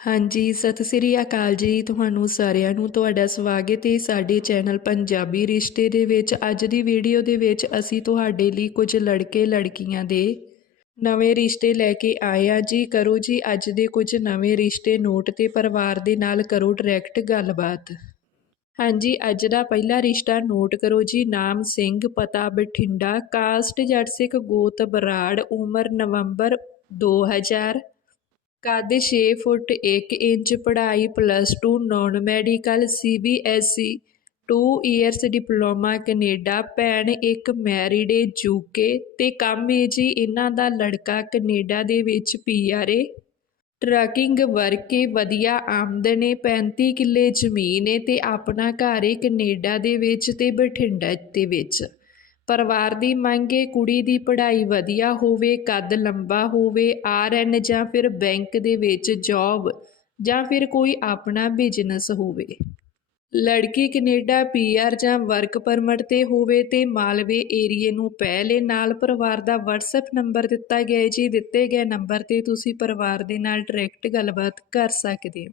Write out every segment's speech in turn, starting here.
ਹਾਂਜੀ, ਸਤਿ ਸ੍ਰੀ ਅਕਾਲ ਜੀ ਤੁਹਾਨੂੰ ਸਾਰਿਆਂ ਨੂੰ। ਤੁਹਾਡਾ ਸਵਾਗਤ ਹੈ ਸਾਡੇ ਚੈਨਲ ਪੰਜਾਬੀ ਰਿਸ਼ਤੇ ਦੇ ਵਿੱਚ। ਅੱਜ ਦੀ ਵੀਡੀਓ ਦੇ ਵਿੱਚ ਅਸੀਂ ਤੁਹਾਡੇ ਲਈ ਕੁਝ ਲੜਕੇ ਲੜਕੀਆਂ ਦੇ ਨਵੇਂ ਰਿਸ਼ਤੇ ਲੈ ਕੇ ਆਏ ਆ ਜੀ, ਕਰੋ ਜੀ ਅੱਜ ਦੇ ਕੁਝ ਨਵੇਂ ਰਿਸ਼ਤੇ ਨੋਟ ਤੇ ਪਰਿਵਾਰ ਦੇ ਨਾਲ ਕਰੋ ਡਾਇਰੈਕਟ ਗੱਲਬਾਤ। ਹਾਂਜੀ, ਅੱਜ ਦਾ ਪਹਿਲਾ ਰਿਸ਼ਤਾ ਨੋਟ ਕਰੋ ਜੀ। ਨਾਮ ਸਿੰਘ, ਪਤਾ ਬਠਿੰਡਾ, ਕਾਸਟ ਜੱਟ ਸਿੱਖ, ਗੋਤ ਬਰਾੜ, ਉਮਰ ਨਵੰਬਰ 2000 ਕੱਦ ਛੇ ਫੁੱਟ 1 ਇੰਚ ਪੜ੍ਹਾਈ plus two non medical C B S E two years diploma Canada, ਭੈਣ ਇੱਕ ਮੈਰਿਡ ਏ ਯੂਕੇ ਤੇ ਕੰਮ ਏ ਜੀ ਇਹਨਾਂ ਦਾ ਲੜਕਾ ਕੈਨੇਡਾ ਦੇ ਵਿੱਚ ਪੀਆਰਏ ਟਰੱਕਿੰਗ ਵਰਕ ਏ ਵਧੀਆ ਆਮਦਨ ਏ 35 ਕਿੱਲੇ ਜ਼ਮੀਨ ਏ ਤੇ ਆਪਣਾ ਘਰ ਏ ਕੈਨੇਡਾ ਦੇ ਵਿੱਚ ਤੇ ਬਠਿੰਡਾ ਦੇ ਵਿੱਚ। ਪਰਿਵਾਰ ਦੀ ਮੰਗ ਹੈ ਕੁੜੀ ਦੀ ਪੜ੍ਹਾਈ ਵਧੀਆ ਹੋਵੇ, ਕੱਦ ਲੰਬਾ ਹੋਵੇ ਆਰਐਨ ਜਾਂ ਫਿਰ ਬੈਂਕ ਦੇ ਵਿੱਚ ਜੌਬ ਜਾਂ ਫਿਰ ਕੋਈ ਆਪਣਾ ਬਿਜ਼ਨਸ ਹੋਵੇ। ਲੜਕੀ ਕੈਨੇਡਾ ਪੀਆਰ ਜਾਂ ਵਰਕ ਪਰਮਿਟ ਤੇ ਹੋਵੇ ਤੇ ਮਾਲਵੇ ਏਰੀਏ ਨੂੰ ਪਹਿਲੇ ਨਾਲ ਪਰਿਵਾਰ ਦਾ WhatsApp ਨੰਬਰ ਦਿੱਤਾ ਗਿਆ ਹੈ ਜੀ। ਦਿੱਤੇ ਗਏ ਨੰਬਰ ਤੇ ਤੁਸੀਂ ਪਰਿਵਾਰ ਦੇ ਨਾਲ ਡਾਇਰੈਕਟ ਗੱਲਬਾਤ ਕਰ ਸਕਦੇ ਹੋ।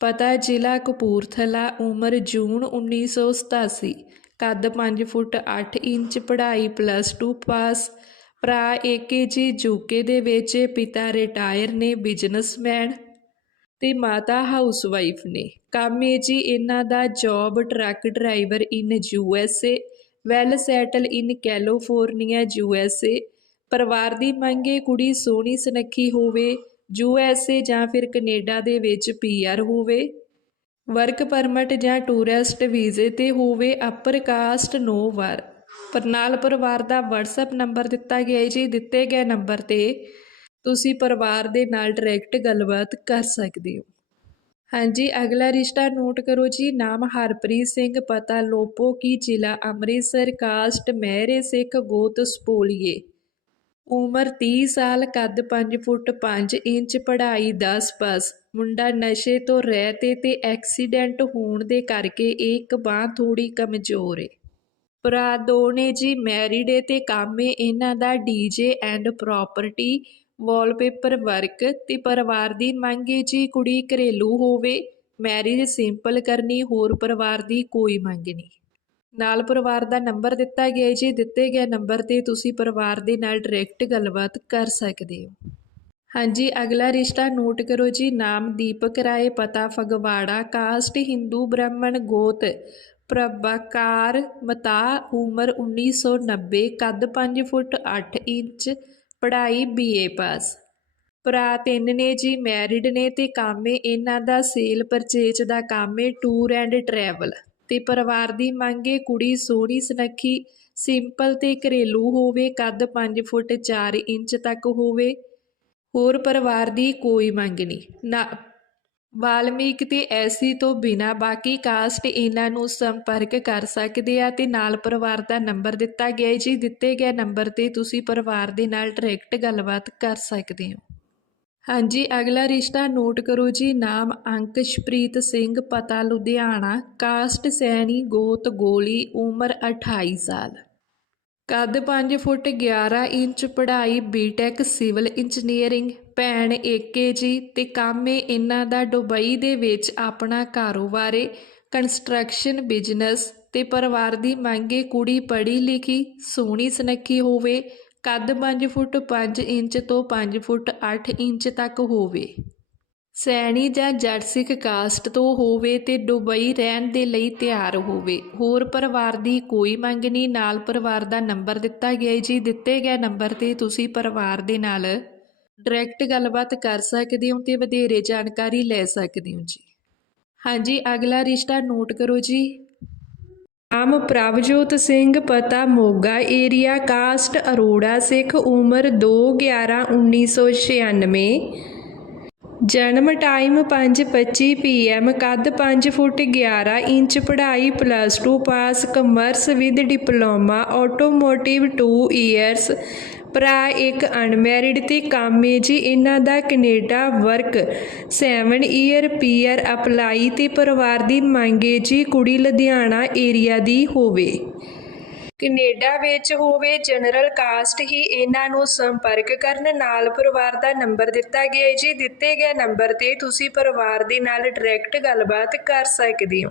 ਪਤਾ ਜ਼ਿਲ੍ਹਾ ਕਪੂਰਥਲਾ ਉਮਰ ਜੂਨ 1987 ਕੱਦ 5 ਫੁੱਟ 8 ਇੰਚ, ਪੜ੍ਹਾਈ ਪਲੱਸ 2 ਪਾਸ ਭਰਾ ਏਕੇ ਜੀ ਯੂਕੇ ਦੇ ਵਿੱਚ, ਪਿਤਾ ਰਿਟਾਇਰ ਨੇ ਬਿਜ਼ਨਸਮੈਨ ਤੇ ਮਾਤਾ ਹਾਊਸਵਾਈਫ ਨੇ। ਕੰਮ ਏ ਜੀ ਇਹਨਾਂ ਦਾ job truck driver in U S A well settle in California U S A ਪਰਿਵਾਰ ਦੀ ਮੰਗ ਏ ਕੁੜੀ ਸੋਹਣੀ ਸੁਨੱਖੀ ਹੋਵੇ ਯੂ ਐਸ ਏ ਜਾਂ ਫਿਰ ਕੈਨੇਡਾ ਦੇ ਵਿੱਚ ਪੀ ਆਰ ਹੋਵੇ, ਵਰਕ ਪਰਮਿਟ ਜਾਂ ਟੂਰਿਸਟ ਵੀਜ਼ੇ ਤੇ ਹੋਵੇ, ਅਪਰ ਕਾਸਟ ਨੋ ਵਾਰ। ਪਰ ਪਰਿਵਾਰ ਦਾ WhatsApp ਨੰਬਰ ਦਿੱਤਾ ਗਿਆ ਹੈ ਜੀ, ਦਿੱਤੇ ਗਏ ਨੰਬਰ ਤੇ ਤੁਸੀਂ ਪਰਿਵਾਰ ਦੇ ਨਾਲ ਡਾਇਰੈਕਟ ਗੱਲਬਾਤ ਕਰ ਸਕਦੇ ਹੋ। ਹਾਂਜੀ, ਅਗਲਾ ਰਿਸ਼ਤਾ ਨੋਟ ਕਰੋ ਜੀ, ਨਾਮ ਹਰਪ੍ਰੀਤ ਸਿੰਘ, ਪਤਾ ਲੋਪੋ ਕੀ ਜ਼ਿਲ੍ਹਾ ਅੰਮ੍ਰਿਤਸਰ, ਕਾਸਟ ਮਹਿਰੇ ਸਿੱਖ ਗੋਤ ਸਪੋਲੀਏ। ਉਮਰ ਤੀਹ ਸਾਲ, ਕੱਦ ਪੰਜ ਫੁੱਟ ਪੰਜ ਇੰਚ, ਪੜ੍ਹਾਈ ਦਸ ਪਾਸ ਮੁੰਡਾ ਨਸ਼ੇ ਤੋਂ ਰਹਿਤੇ ਤੇ ਐਕਸੀਡੈਂਟ ਹੋਣ ਦੇ ਕਰਕੇ ਇਹ ਇੱਕ ਬਾਂਹ ਥੋੜ੍ਹੀ ਕਮਜ਼ੋਰ ਏ। ਭਰਾ ਦੋ ਨੇ ਜੀ ਮੈਰਿਡ ਏ ਅਤੇ ਕੰਮ ਏ, ਇਹਨਾਂ ਦਾ DJ and property, wallpaper work ਅਤੇ ਪਰਿਵਾਰ ਦੀ ਮੰਗ ਏ ਜੀ ਕੁੜੀ ਘਰੇਲੂ ਹੋਵੇ, ਮੈਰਿਜ ਸਿੰਪਲ ਕਰਨੀ, ਹੋਰ ਪਰਿਵਾਰ ਦੀ ਕੋਈ ਮੰਗ ਨਹੀਂ। ਨਾਲ ਪਰਿਵਾਰ ਦਾ ਨੰਬਰ ਦਿੱਤਾ ਗਿਆ ਹੈ ਜੀ। ਦਿੱਤੇ ਗਏ ਨੰਬਰ ਤੇ ਤੁਸੀਂ ਪਰਿਵਾਰ ਦੇ ਨਾਲ ਡਾਇਰੈਕਟ ਗੱਲਬਾਤ ਕਰ ਸਕਦੇ ਹੋ। ਹਾਂਜੀ, ਅਗਲਾ ਰਿਸ਼ਤਾ ਨੋਟ ਕਰੋ ਜੀ। ਨਾਮ ਦੀਪਕ ਰਾਏ, ਪਤਾ ਫਗਵਾੜਾ, ਕਾਸਟ ਹਿੰਦੂ ਬ੍ਰਾਹਮਣ ਗੋਤ, ਪ੍ਰਭਾਕਾਰ ਮਤਾ, ਉਮਰ 1990 ਕੱਦ 5 ਫੁੱਟ 8 ਇੰਚ, ਪੜ੍ਹਾਈ ਬੀਏ ਪਾਸ ਭਰਾ ਤਿੰਨ ਨੇ ਜੀ ਮੈਰਿਡ ਨੇ ਤੇ ਕੰਮ, ਇਹਨਾਂ ਦਾ ਸੇਲ ਪਰਚੇਜ ਦਾ ਕੰਮ ਏ ਟੂਰ ਐਂਡ ਟਰੈਵਲ ਤੇ ਪਰਿਵਾਰ ਦੀ ਮੰਗ ਏ, ਕੁੜੀ ਸੋਹਣੀ, ਸੁਨੱਖੀ, ਸਿੰਪਲ ਤੇ ਘਰੇਲੂ ਹੋਵੇ, ਕੱਦ 5 ਫੁੱਟ 4 ਇੰਚ ਤੱਕ ਹੋਵੇ, ਹੋਰ ਪਰਿਵਾਰ ਦੀ ਕੋਈ ਮੰਗ ਨਹੀਂ। ਨਾ, ਵਾਲਮੀਕ ਤੇ ਐਸੀ ਤੋਂ ਬਿਨਾ ਬਾਕੀ ਕਾਸਟ ਇਹਨਾਂ ਨੂੰ ਸੰਪਰਕ ਕਰ ਸਕਦੇ ਆ ਤੇ ਨਾਲ ਪਰਿਵਾਰ ਦਾ ਨੰਬਰ ਦਿੱਤਾ ਗਿਆ ਹੈ ਜੀ ਦਿੱਤੇ ਗਏ ਨੰਬਰ ਤੇ ਤੁਸੀਂ ਪਰਿਵਾਰ ਦੇ ਨਾਲ ਡਾਇਰੈਕਟ ਗੱਲਬਾਤ ਕਰ ਸਕਦੇ ਹੋ। ਹਾਂਜੀ, ਅਗਲਾ ਰਿਸ਼ਤਾ ਨੋਟ ਕਰੋ ਜੀ। ਨਾਮ ਅੰਕਸ਼ਪ੍ਰੀਤ ਸਿੰਘ, ਪਤਾ ਲੁਧਿਆਣਾ। ਕਾਸਟ ਸੈਣੀ, ਗੋਤ ਗੋਲੀ, ਉਮਰ 28 ਸਾਲ। ਕੱਦ 5 ਫੁੱਟ 11 ਇੰਚ, ਪੜ੍ਹਾਈ ਬੀਟੈਕ ਸਿਵਲ ਇੰਜੀਨੀਅਰਿੰਗ ਭੈਣ ਏਕੇ ਜੀ ਤੇ ਕੰਮ ਏ ਇਹਨਾਂ ਦਾ ਦੁਬਈ ਦੇ ਵਿੱਚ ਆਪਣਾ ਕਾਰੋਬਾਰ ਏ। ਕੰਸਟਰਕਸ਼ਨ ਬਿਜ਼ਨਸ ਤੇ ਪਰਿਵਾਰ ਦੀ ਮੰਗ ਏ ਕੁੜੀ ਪੜ੍ਹੀ ਲਿਖੀ, ਸੋਹਣੀ ਸੁਨੱਖੀ ਹੋਵੇ। ਕੱਦ 5 ਫੁੱਟ 5 ਇੰਚ ਤੋਂ 5 ਫੁੱਟ 8 ਇੰਚ ਤੱਕ ਹੋਵੇ। ਸੈਣੀ ਜਾਂ ਜੱਟ ਕਾਸਟ ਤੋਂ ਹੋਵੇ ਤੇ ਦੁਬਈ ਰਹਿਣ ਦੇ ਲਈ ਤਿਆਰ ਹੋਵੇ। ਹੋਰ ਪਰਿਵਾਰ ਦੀ ਕੋਈ ਮੰਗ ਨਹੀਂ। ਨਾਲ ਪਰਿਵਾਰ ਦਾ ਨੰਬਰ ਦਿੱਤਾ ਗਿਆ ਜੀ। ਦਿੱਤੇ ਗਏ ਨੰਬਰ ਤੇ ਤੁਸੀਂ ਪਰਿਵਾਰ ਦੇ ਨਾਲ ਡਾਇਰੈਕਟ ਗੱਲਬਾਤ ਕਰ ਸਕਦੇ ਹੋ ਤੇ ਵਧੇਰੇ ਜਾਣਕਾਰੀ ਲੈ ਸਕਦੇ ਹੋ ਜੀ। ਹਾਂਜੀ, ਅਗਲਾ ਰਿਸ਼ਤਾ ਨੋਟ ਕਰੋ ਜੀ। ਨਾਮ ਪ੍ਰਭਜੋਤ ਸਿੰਘ ਪਤਾ ਮੋਗਾ ਏਰੀਆ ਕਾਸਟ ਅਰੋੜਾ ਸਿੱਖ ਉਮਰ 2 11 1996 ਜਨਮ ਟਾਈਮ 5:25 ਪੀਐਮ ਕੱਦ 5 ਫੁੱਟ 11 ਇੰਚ ਪੜ੍ਹਾਈ plus 2 pass commerce with diploma automotive 2 years ਭਰਾ ਇੱਕ ਅਨਮੈਰਿਡ ਤੇ ਕੰਮ ਹੈ ਜੀ ਇਹਨਾਂ ਦਾ Canada work. 7 year PR apply ਤੇ ਪਰਿਵਾਰ ਦੀ ਮੰਗ ਹੈ ਜੀ ਕੁੜੀ ਲੁਧਿਆਣਾ ਏਰੀਆ ਦੀ ਹੋਵੇ। ਕੈਨੇਡਾ ਵਿੱਚ ਹੋਵੇ ਜਨਰਲ ਕਾਸਟ ਹੀ ਇਹਨਾਂ ਨੂੰ ਸੰਪਰਕ ਕਰਨ ਨਾਲ ਪਰਿਵਾਰ ਦਾ ਨੰਬਰ ਦਿੱਤਾ ਗਿਆ ਹੈ ਜੀ। ਦਿੱਤੇ ਗਏ ਨੰਬਰ ਤੇ ਤੁਸੀਂ ਪਰਿਵਾਰ ਦੇ ਨਾਲ ਡਾਇਰੈਕਟ ਗੱਲਬਾਤ ਕਰ ਸਕਦੇ ਹੋ।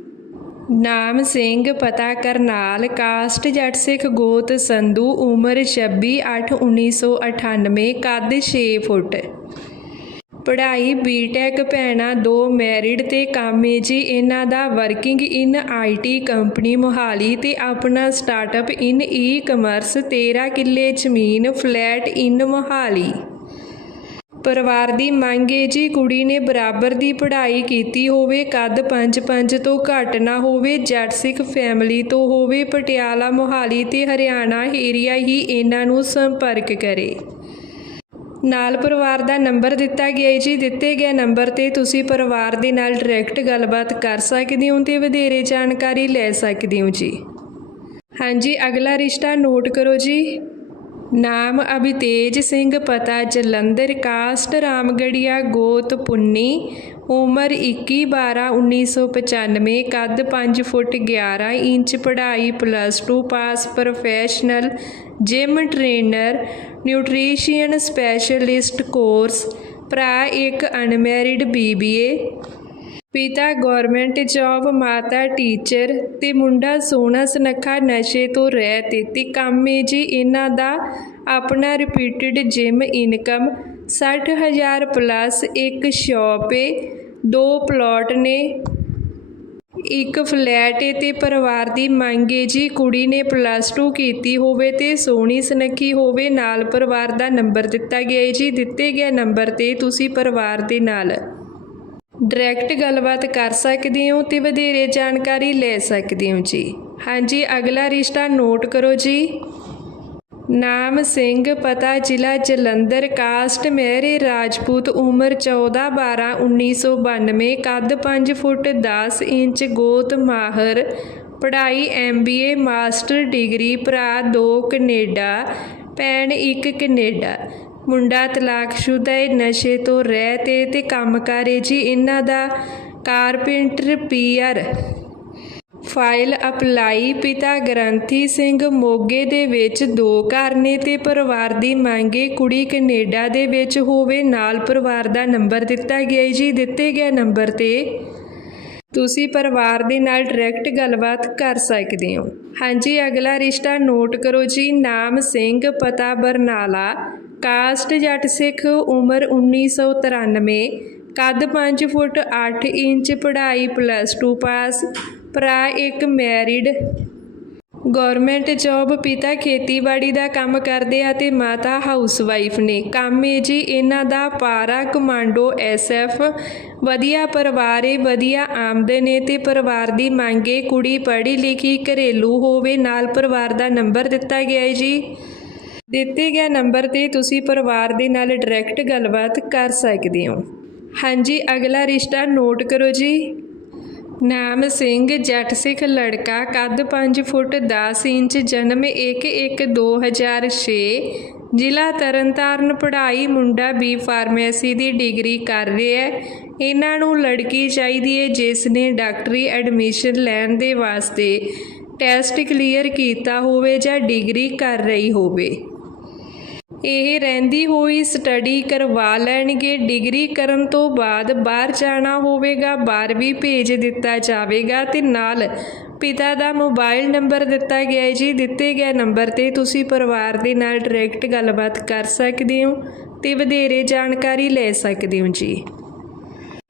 ਨਾਮ ਸਿੰਘ, ਪਤਾ ਕਰਨਾਲ, ਕਾਸਟ ਜੱਟ ਸਿੱਖ ਗੋਤ, ਸੰਧੂ, ਉਮਰ 26 8 1998 ਕੱਦ 6 ਫੁੱਟ। ਪੜ੍ਹਾਈ ਬੀਟੈਕ ਭੈਣਾ, ਦੋ ਮੈਰਿਡ ਤੇ ਕਾਮੇ ਜੀ, ਇਹਨਾਂ ਦਾ working in IT company Mohali ਤੇ ਆਪਣਾ ਸਟਾਰਟਅਪ ਇਨ ਈ ਕਮਰਸ 13 ਕਿੱਲੇ ਜ਼ਮੀਨ ਫਲੈਟ ਇਨ ਮੋਹਾਲੀ। ਪਰਿਵਾਰ ਦੀ ਮੰਗ ਹੈ ਜੀ ਕੁੜੀ ਨੇ ਬਰਾਬਰ ਦੀ ਪੜ੍ਹਾਈ ਕੀਤੀ ਹੋਵੇ, ਕੱਦ 5-5 ਤੋਂ ਘੱਟ ਨਾ ਹੋਵੇ, ਜੱਟ ਸਿੱਖ ਫੈਮਿਲੀ ਤੋਂ ਹੋਵੇ, ਪਟਿਆਲਾ, ਮੋਹਾਲੀ ਤੇ ਹਰਿਆਣਾ ਏਰੀਆ ਹੀ ਇਹਨਾਂ ਨੂੰ ਸੰਪਰਕ ਕਰੇ। ਨਾਲ ਪਰਿਵਾਰ ਦਾ ਨੰਬਰ ਦਿੱਤਾ ਗਿਆ ਹੈ ਜੀ, ਦਿੱਤੇ ਗਏ ਨੰਬਰ ਤੇ ਤੁਸੀਂ ਪਰਿਵਾਰ ਦੇ ਨਾਲ ਡਾਇਰੈਕਟ ਗੱਲਬਾਤ ਕਰ ਸਕਦੇ ਹੋ ਤੇ ਵਧੇਰੇ ਜਾਣਕਾਰੀ ਲੈ ਸਕਦੇ ਹੋ ਜੀ। ਹਾਂਜੀ, ਅਗਲਾ ਰਿਸ਼ਤਾ ਨੋਟ ਕਰੋ ਜੀ। ਨਾਮ ਅਭਿਤੇਜ ਸਿੰਘ ਪਤਾ ਜਲੰਧਰ ਕਾਸਟ ਰਾਮਗੜੀਆ ਗੋਤ ਪੁੰਨੀ, ਉਮਰ 21 12 1995 ਕੱਦ 5 ਫੁੱਟ 11 ਇੰਚ, ਪੜ੍ਹਾਈ plus 2 pass professional gym trainer nutrition specialist course ਭਰਾ ਇੱਕ ਅਨਮੈਰਿਡ ਬੀਬੀਏ ਪਿਤਾ ਗਵਰਨਮੈਂਟ ਜੌਬ, ਮਾਤਾ ਟੀਚਰ ਤੇ ਮੁੰਡਾ ਸੋਹਣਾ ਸੁਨੱਖਾ ਨਸ਼ੇ ਤੋਂ ਰਹਿਤ ਏ ਤੇ ਕੰਮ ਏ ਜੀ ਇਹਨਾਂ ਦਾ ਆਪਣਾ ਰਿਪੀਟਡ ਜਿਮ ਇਨਕਮ 60000 ਪਲੱਸ ਇੱਕ ਸ਼ਾਪ ਏ, ਦੋ ਪਲਾਟ ਨੇ। ਇੱਕ ਫਲੈਟ ਏ ਤੇ ਪਰਿਵਾਰ ਦੀ ਮੰਗ ਏ ਜੀ ਕੁੜੀ ਨੇ ਪਲੱਸ 2 ਕੀਤੀ ਹੋਵੇ ਤੇ ਸੋਹਣੀ ਸੁਨੱਖੀ ਹੋਵੇ। ਨਾਲ ਪਰਿਵਾਰ ਦਾ ਨੰਬਰ ਦਿੱਤਾ ਗਿਆ ਏ ਜੀ। ਦਿੱਤੇ ਗਏ ਨੰਬਰ ਤੇ ਤੁਸੀਂ ਪਰਿਵਾਰ ਦੇ ਨਾਲ। ਡਾਇਰੈਕਟ ਗੱਲਬਾਤ ਕਰ ਸਕਦੇ ਹੋ ਤੇ ਵਧੇਰੇ ਜਾਣਕਾਰੀ ਲੈ ਸਕਦੇ ਹੋ ਜੀ। ਹਾਂਜੀ, ਅਗਲਾ ਰਿਸ਼ਤਾ ਨੋਟ ਕਰੋ ਜੀ। ਨਾਮ ਸਿੰਘ, ਪਤਾ ਜ਼ਿਲ੍ਹਾ ਜਲੰਧਰ, ਕਾਸਟ ਮਹਿਰੇ ਰਾਜਪੂਤ, ਉਮਰ 14 12 1992 ਕੱਦ 5 ਫੁੱਟ 10 ਇੰਚ, ਗੋਤ ਮਾਹਰ, ਪੜ੍ਹਾਈ ਐਮਬੀਏ ਮਾਸਟਰ ਡਿਗਰੀ, ਭਰਾ 2 ਕੈਨੇਡਾ, ਭੈਣ ਇੱਕ ਕੈਨੇਡਾ। ਮੁੰਡਾ ਤਲਾਕਸ਼ੁਦਾ ਏ, ਨਸ਼ੇ ਤੋਂ ਰਹਿ 'ਤੇ ਤੇ ਕੰਮ ਕਰੇ ਜੀ ਇਹਨਾਂ ਦਾ ਕਾਰਪੈਂਟਰ ਪੀਆਰ ਫਾਈਲ ਅਪਲਾਈ ਪਿਤਾ ਗ੍ਰੰਥੀ ਸਿੰਘ ਮੋਗੇ ਦੇ ਵਿੱਚ ਦੋ ਘਰ ਨੇ ਤੇ ਪਰਿਵਾਰ ਦੀ ਮੰਗੇ ਕੁੜੀ ਕੈਨੇਡਾ ਦੇ ਵਿੱਚ ਹੋਵੇ, ਨਾਲ ਪਰਿਵਾਰ ਦਾ ਨੰਬਰ ਦਿੱਤਾ ਗਿਆ ਹੈ ਜੀ, ਦਿੱਤੇ ਗਏ ਨੰਬਰ ਤੇ ਤੁਸੀਂ ਪਰਿਵਾਰ ਦੇ ਨਾਲ ਡਾਇਰੈਕਟ ਗੱਲਬਾਤ ਕਰ ਸਕਦੇ ਹੋ। ਹਾਂਜੀ, ਅਗਲਾ ਰਿਸ਼ਤਾ ਨੋਟ ਕਰੋ ਜੀ, ਨਾਮ ਸਿੰਘ, ਪਤਾ ਬਰਨਾਲਾ। ਕਾਸਟ ਜੱਟ ਸਿੱਖ ਉਮਰ 1993 ਕੱਦ 5 ਫੁੱਟ 8 ਇੰਚ, ਪੜ੍ਹਾਈ ਪਲੱਸ 2 ਪਾਸ ਭਰਾ ਇੱਕ ਮੈਰਿਡ ਗਵਰਨਮੈਂਟ ਜੌਬ ਪਿਤਾ ਖੇਤੀਬਾੜੀ ਦਾ ਕੰਮ ਕਰਦੇ ਆ ਤੇ ਮਾਤਾ ਹਾਊਸਵਾਈਫ ਨੇ। ਕੰਮ ਏ ਜੀ, ਇਹਨਾਂ ਦਾ ਪਾਰਾ ਕਮਾਂਡੋ ਐਸਐਫ ਵਧੀਆ ਪਰਿਵਾਰ ਏ, ਵਧੀਆ ਆਮਦਨ ਏ ਤੇ ਪਰਿਵਾਰ ਦੀ ਮੰਗ ਏ, ਕੁੜੀ ਪੜ੍ਹੀ ਲਿਖੀ ਘਰੇਲੂ ਹੋਵੇ, ਨਾਲ ਪਰਿਵਾਰ ਦਾ ਨੰਬਰ ਦਿੱਤਾ ਗਿਆ ਹੈ ਜੀ। ਦਿੱਤੇ ਗਏ ਨੰਬਰ ਤੇ ਤੁਸੀਂ ਪਰਿਵਾਰ ਦੇ ਨਾਲ ਡਾਇਰੈਕਟ ਗੱਲਬਾਤ ਕਰ ਸਕਦੇ ਹੋ। ਹਾਂਜੀ, ਅਗਲਾ ਰਿਸ਼ਤਾ ਨੋਟ ਕਰੋ ਜੀ। ਨਾਮ ਸਿੰਘ, ਜੱਟ ਸਿੱਖ, ਲੜਕਾ, ਕੱਦ 5 ਫੁੱਟ 10 ਇੰਚ, ਜਨਮ 1/1/2006 ਜ਼ਿਲ੍ਹਾ ਤਰਨਤਾਰਨ, ਪੜ੍ਹਾਈ ਮੁੰਡਾ ਬੀ ਫਾਰਮੇਸੀ ਦੀ ਡਿਗਰੀ ਕਰ ਰਿਹਾ ਹੈ। ਇਹਨਾਂ ਨੂੰ ਲੜਕੀ ਚਾਹੀਦੀ ਹੈ, ਜਿਸ ਨੇ ਡਾਕਟਰੀ ਐਡਮਿਸ਼ਨ ਲੈਣ ਦੇ ਵਾਸਤੇ ਟੈਸਟ ਕਲੀਅਰ ਕੀਤਾ ਹੋਵੇ ਜਾਂ ਡਿਗਰੀ ਕਰ ਰਹੀ ਹੋਵੇ। ਇਹ ਰਹਿੰਦੀ ਹੋਈ ਸਟੱਡੀ ਕਰਵਾ ਲੈਣਗੇ। ਡਿਗਰੀ ਕਰਨ ਤੋਂ ਬਾਅਦ ਬਾਹਰ ਜਾਣਾ ਹੋਵੇਗਾ, ਬਾਹਰ ਵੀ ਭੇਜ ਦਿੱਤਾ ਜਾਵੇਗਾ ਤੇ ਨਾਲ ਪਿਤਾ ਦਾ ਮੋਬਾਈਲ ਨੰਬਰ ਦਿੱਤਾ ਗਿਆ ਹੈ ਜੀ। ਦਿੱਤੇ ਗਏ ਨੰਬਰ ਤੇ ਤੁਸੀਂ ਪਰਿਵਾਰ ਦੇ ਨਾਲ ਡਾਇਰੈਕਟ ਗੱਲਬਾਤ ਕਰ ਸਕਦੇ ਹੋ ਤੇ ਵਧੇਰੇ ਜਾਣਕਾਰੀ ਲੈ ਸਕਦੇ ਹੋ ਜੀ।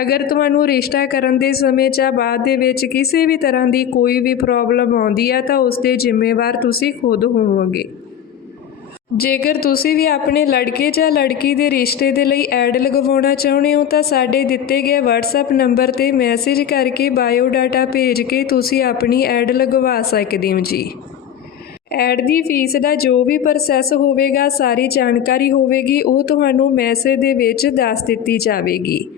ਅਗਰ ਤੁਹਾਨੂੰ ਰਿਸ਼ਤਾ ਕਰਨ ਦੇ ਸਮੇਂ ਜਾਂ ਬਾਅਦ ਦੇ ਵਿੱਚ ਕਿਸੇ ਵੀ ਤਰ੍ਹਾਂ ਦੀ ਕੋਈ ਵੀ ਪ੍ਰੋਬਲਮ ਆਉਂਦੀ ਹੈ ਤਾਂ ਉਸ ਦੇ ਜ਼ਿੰਮੇਵਾਰ ਤੁਸੀਂ ਖੁਦ ਹੋਵੋਗੇ। ਜੇਕਰ ਤੁਸੀਂ ਵੀ ਆਪਣੇ ਲੜਕੇ ਜਾਂ ਲੜਕੀ ਦੇ ਰਿਸ਼ਤੇ ਦੇ ਲਈ ਐਡ ਲਗਵਾਉਣਾ ਚਾਹੁੰਦੇ ਹੋ, ਤਾਂ ਸਾਡੇ ਦਿੱਤੇ ਗਏ WhatsApp ਨੰਬਰ ਤੇ ਮੈਸੇਜ ਕਰਕੇ ਬਾਇਓ ਡਾਟਾ ਭੇਜ ਕੇ ਤੁਸੀਂ ਆਪਣੀ ਐਡ ਲਗਵਾ ਸਕਦੇ ਹੋ ਜੀ। ਐਡ ਦੀ ਫੀਸ ਦਾ ਜੋ ਵੀ ਪ੍ਰੋਸੈਸ ਹੋਵੇਗਾ, ਸਾਰੀ ਜਾਣਕਾਰੀ ਹੋਵੇਗੀ, ਉਹ ਤੁਹਾਨੂੰ ਮੈਸੇਜ ਦੇ ਵਿੱਚ ਦੱਸ ਦਿੱਤੀ ਜਾਵੇਗੀ।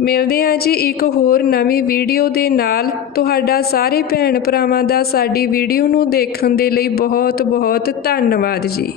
ਮਿਲਦੇ ਹਾਂ ਜੀ ਇੱਕ ਹੋਰ ਨਵੀਂ ਵੀਡੀਓ ਦੇ ਨਾਲ। ਤੁਹਾਡਾ ਸਾਰੇ ਭੈਣ ਭਰਾਵਾਂ ਦਾ ਸਾਡੀ ਵੀਡੀਓ ਨੂੰ ਦੇਖਣ ਦੇ ਲਈ ਬਹੁਤ ਬਹੁਤ ਧੰਨਵਾਦ ਜੀ।